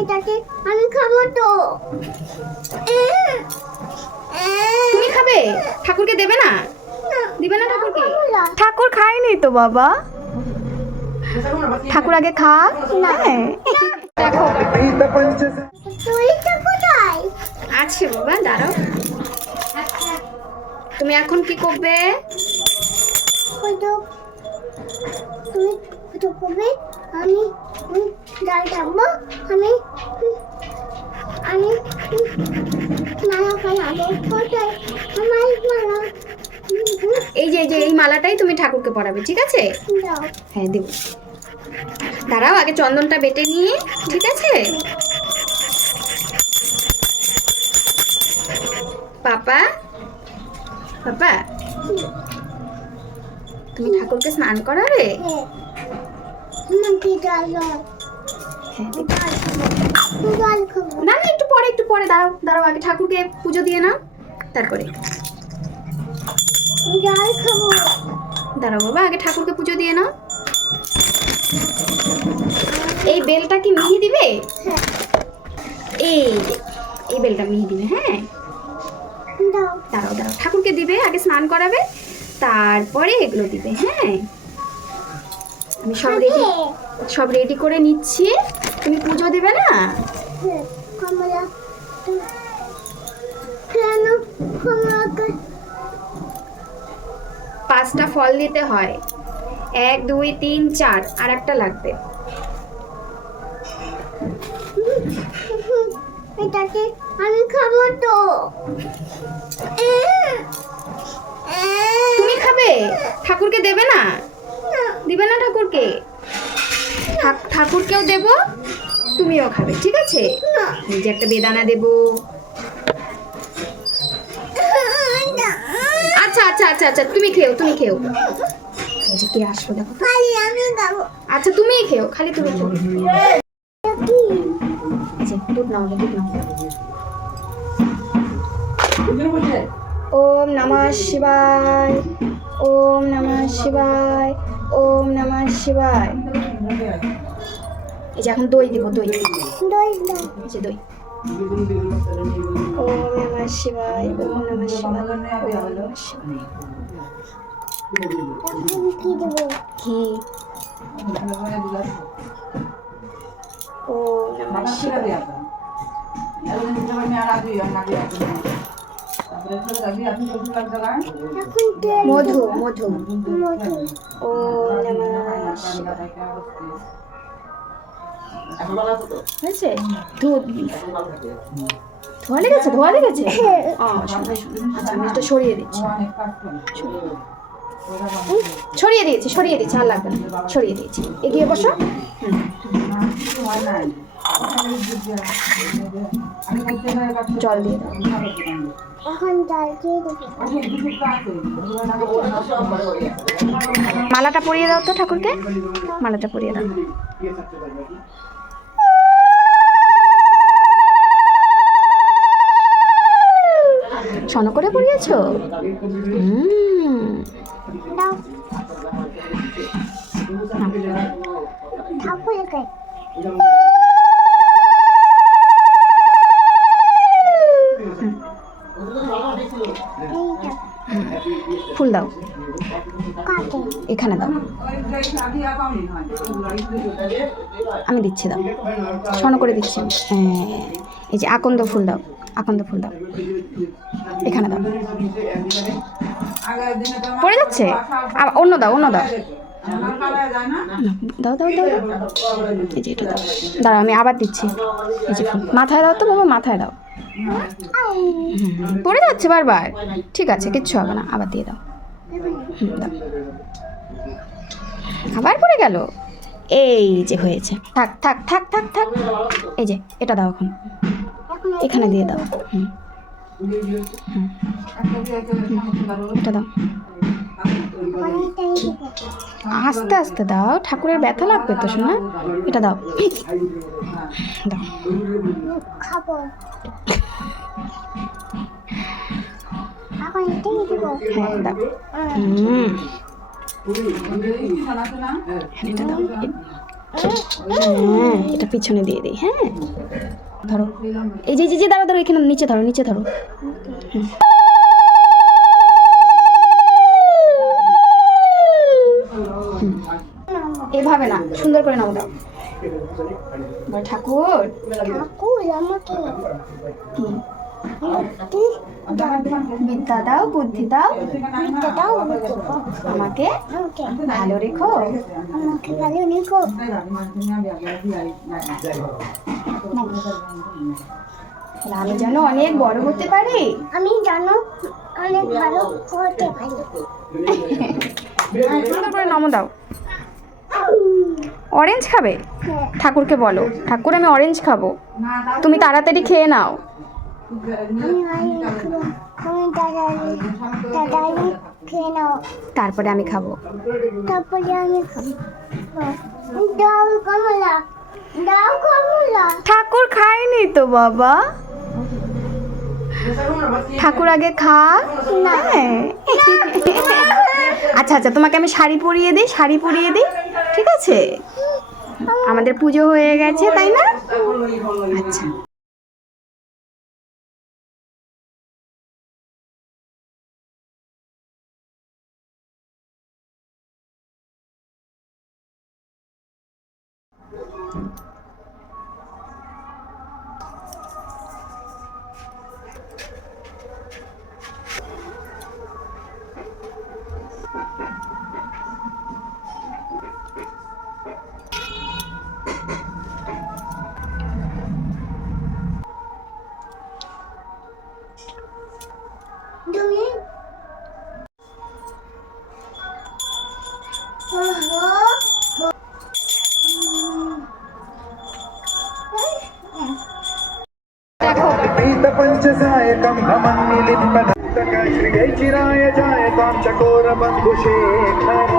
এটাকে আমি খাবো তো। তুমি খাবে? ঠাকুরকে দেবে না? দিবে না ঠাকুরকে? ঠাকুর খায়নি তো বাবা, ঠাকুর আগে খা। হ্যাঁ দেখো তুই তো কোথায়? আছে বাবা, দাঁড়াও। তুমি এখন কি করবে? কত তুমি কত করবে? আমি ডাল থাকবো। আমি আমি মালা বানাবো। কোথায় আমার মালা? এই যে এই মালাটাই তুমি ঠাকুরকে পরাবে, ঠিক আছে? দাও। হ্যাঁ দেব। দাঁড়াও, আগে চন্দনটা বেটে নিয়ে, ঠিক আছে? পাপা পাপা, তুমি ঠাকুরকে স্নান করাবে? হ্যাঁ, আমাকে ডাল দাও। হ্যাঁ দেব। ডাল খাবো। না না, একটু পরে দাঁড়াও দাঁড়াও, আগে ঠাকুরকে পুজো দিয়ে নাও, তারপরে। ডাল খাবো। দাঁড়াও বাবা, আগে ঠাকুরকে পুজো দিয়ে নাও। এই বেলটা কি মিহি দিবে? হ্যাঁ, এই বেলটা মিহি দিবে, হ্যাঁ? দাও। দাঁড়াও ঠাকুরকে দিবে, আগে স্নান করাবে, তারপরে এগুলো দিবে, হ্যাঁ? আমি সব রেডি করে নিচ্ছি। তুমি পুজো দেবে না? হ্যাঁ, কমলা। কেন কমলাকে? 5টা ফল দিতে হয়। 1 2 3 4, আর একটা লাগবে। এটাকে আমি খাবো তো। তুমি খাবে? ঠাকুরকে দেবে না? দিবে না ঠাকুরকে? ঠাকুরকেও দেব, তুমিও খাবে, ঠিক আছে? এই যে একটা বেদানা দেব। আচ্ছা, তুমি খেও। এই যে কে আসলো দেখো তো। খালি আমি খাবো। আচ্ছা তুমিই খেও, খালি তুমি খেও। কি? এই যে দুধ নাও, দুধ নাও। ওম নমঃ শিবায়, ওম নমঃ শিবায়, ওম নমঃ শিবায়। এই যে এখন দই দিব, দই। দই দাও। এই যে দই। ওম নমঃ শিবায়, ওম নমঃ শিবায়, ওম নমঃ শিবায়। এখন কি দেবো? ঘি। ওম নমঃ শিবায়। এখন তেল মধু দেবো। মধু। মধু। ওম নমঃ শিবায়। হয়েছে? দুধ ধোয়া লেগেছে? আচ্ছা আমি এটা সরিয়ে দিচ্ছি। সরিয়ে দিয়েছি, আর লাগবে না। সরিয়ে দিয়েছি। এগিয়ে বসো। জল দিয়ে দাও। এখন ডাল দিয়ে দেবো। মালাটা পরিয়ে দাও তো ঠাকুরকে, মালাটা পরিয়ে দাও। স্বর্ণ করে পরিয়েছো? দাও। ঠাকুরকে। এইটা ফুল দাও, কাটে। এখানে দাও। আমি দিচ্ছি, দাও। স্বর্ণ করে দিচ্ছি আমি। হ্যাঁ, এই যে আকন্দ ফুল দাও, এখানে দাও। পড়ে যাচ্ছে, অন্য দাও। দাও। এই যে এটা দাও। দাঁড়াও আমি আবার দিচ্ছি। এই যে ফুল মাথায় দাও তো বাবা, মাথায় দাও। পড়ে যাচ্ছে বারবার। ঠিক আছে, কিচ্ছু হবে না, আবার দিয়ে দাও। দাও। আবার পড়ে গেল। এই যে হয়েছে। থাক। এই যে এটা দাও, এখন এখানে দিয়ে দাও। এটা দাও। আস্তে দাও, ঠাকুরের ব্যথা লাগবে তো শোনা। এটা দাও। খাবো। এখন এটাই দেবো। হ্যাঁ দাও। এটা দাও। হ্যাঁ, এটা পিছনে দিয়ে দিই। হ্যাঁ, ধরো। এই যে যে দাঁড়ো, এখানে নিচে ধরো, নিচে ধরো। এভাবে না, সুন্দর করে নাও দাও। ঠাকুর ঠাকুর আমাকে কি বুদ্ধি বিদ্যা দাও, বুদ্ধি দাও, বিদ্যা দাও, বুদ্ধি দাও। আমাকে আমাকে ভালো রেখো। আমাকে ভালো রেখো। তাহলে আমি যেন অনেক বড় হতে পারি। আমি জানো অনেক ভালো হতে পারি। সুন্দর করে নম দাও। অরেঞ্জ খাবে? হ্যাঁ, ঠাকুরকে বলো, ঠাকুর আমি অরেঞ্জ খাবো, তুমি তাড়াতাড়ি খেয়ে নাও। আমি দাদাই খেয়ে নাও, তারপরে আমি খাবো। তারপরে আমি খাবো। দাও কমলা, দাও কমলা। ঠাকুর খায়নি তো বাবা। ঠাকুর আগে খা। হ্যাঁ। আচ্ছা আচ্ছা, তোমাকে আমি শাড়ি পরিয়ে দিই, শাড়ি পরিয়ে দিই, ঠিক আছে? আমাদের পুজো হয়ে গেছে, তাই না? আচ্ছা। তুমি দেখো, पीतपञ्चसायकं भमन्निलिम्पनाटक श्रियै चिराय जायतां चकोरबन्धुशेखर